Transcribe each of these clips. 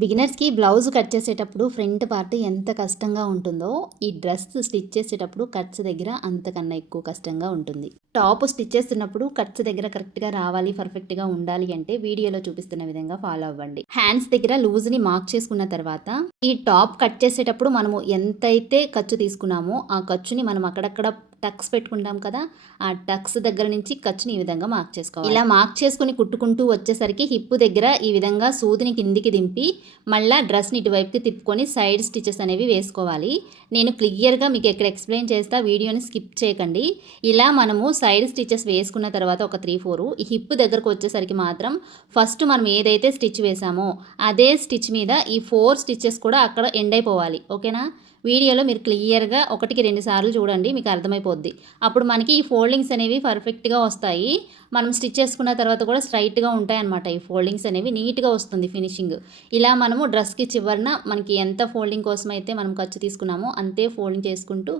బిగినర్స్‌కి blouse cut చేసేటప్పుడు front part ఎంత కష్టంగా ఉంటుందో, ఈ డ్రెస్ స్టిచ్ చేసేటప్పుడు కట్స్ దగ్గర అంతకన్నా ఎక్కువ కష్టంగా ఉంటుంది. టాప్ స్టిచ్ చేస్తున్నప్పుడు కట్స్ దగ్గర కరెక్ట్‌గా రావాలి, పర్ఫెక్ట్‌గా ఉండాలి అంటే వీడియోలో చూపిస్తున్న విధంగా ఫాలో అవ్వండి. హ్యాండ్స్ దగ్గర లూజ్‌ని మార్క్ చేసుకున్న తర్వాత, ఈ టాప్ కట్ చేసేటప్పుడు మనము ఎంతైతే ఖర్చు తీసుకున్నామో, ఆ ఖర్చుని మనం అక్కడక్కడ టక్స్ పెట్టుకుంటాం కదా, ఆ టక్స్ దగ్గర నుంచి ఖర్చుని ఈ విధంగా మార్క్ చేసుకోవాలి. ఇలా మార్క్ చేసుకుని కుట్టుకుంటూ వచ్చేసరికి హిప్ దగ్గర ఈ విధంగా సూదిని కిందికి దింపి మళ్ళీ డ్రెస్ని ఇటువైపుకి తిప్పుకొని సైడ్ స్టిచెస్ అనేవి వేసుకోవాలి. నేను క్లియర్గా మీకు ఎక్కడ ఎక్స్ప్లెయిన్ చేస్తా, వీడియోని స్కిప్ చేయకండి. ఇలా మనము సైడ్ స్టిచెస్ వేసుకున్న తర్వాత ఒక 3-4 ఈ హిప్ దగ్గరకు వచ్చేసరికి మాత్రం ఫస్ట్ మనం ఏదైతే స్టిచ్ వేసామో అదే స్టిచ్ మీద ఈ 4 స్టిచెస్ కూడా అక్కడ ఎండ్ అయిపోవాలి. ఓకేనా? వీడియోలో మీరు క్లియర్గా 1-2 సార్లు చూడండి, మీకు అర్థమైపోద్ది. అప్పుడు మనకి ఈ ఫోల్డింగ్స్ అనేవి పర్ఫెక్ట్గా వస్తాయి. మనం స్టిచ్ చేసుకున్న తర్వాత కూడా స్ట్రైట్గా ఉంటాయన్నమాట. ఈ ఫోల్డింగ్స్ అనేవి నీట్గా వస్తుంది ఫినిషింగ్. ఇలా మనము డ్రెస్కి చివరన మనకి ఎంత ఫోల్డింగ్ కోసం అయితే మనం ఖర్చు తీసుకున్నామో అంతే ఫోల్డింగ్ చేసుకుంటూ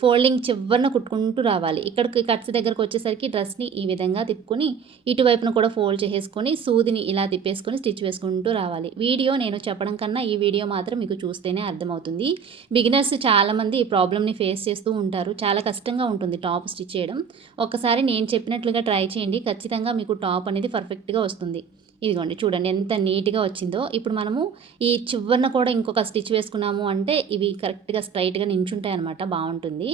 ఫోల్డింగ్ చివరన కుట్టుకుంటూ రావాలి. ఇక్కడికి కట్స్ దగ్గరకు వచ్చేసరికి డ్రెస్ని ఈ విధంగా తిప్పుకొని ఇటువైపున కూడా ఫోల్డ్ చేసేసుకొని సూదిని ఇలా తిప్పేసుకొని స్టిచ్ వేసుకుంటూ రావాలి. వీడియో నేను చెప్పడం కన్నా ఈ వీడియో మాత్రం మీకు చూస్తేనే అర్థమవుతుంది. బిగినర్స్ చాలామంది ఈ ప్రాబ్లమ్ని ఫేస్ చేస్తూ ఉంటారు. చాలా కష్టంగా ఉంటుంది టాప్ స్టిచ్ చేయడం. ఒక్కసారి నేను చెప్పినట్లుగా ట్రై చేయండి, ఖచ్చితంగా మీకు టాప్ అనేది పర్ఫెక్ట్గా వస్తుంది. ఇదిగోండి చూడండి ఎంత నీట్గా వచ్చిందో. ఇప్పుడు మనము ఈ చివరన కూడా ఇంకొక స్టిచ్ వేసుకున్నాము అంటే ఇవి కరెక్ట్గా స్ట్రైట్గా నించుంటాయి అనమాట, బాగుంటుంది.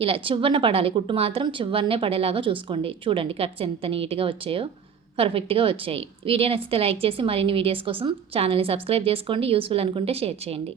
ఇలా చివరన పడాలి, కుట్టు మాత్రం చివరనే పడేలాగా చూసుకోండి. చూడండి కట్స్ ఎంత నీట్గా వచ్చాయో, పర్ఫెక్ట్గా వచ్చాయి. వీడియో నచ్చితే లైక్ చేసి మరిన్ని వీడియోస్ కోసం ఛానల్ని సబ్స్క్రైబ్ చేసుకోండి. యూస్ఫుల్ అనుకుంటే షేర్ చేయండి.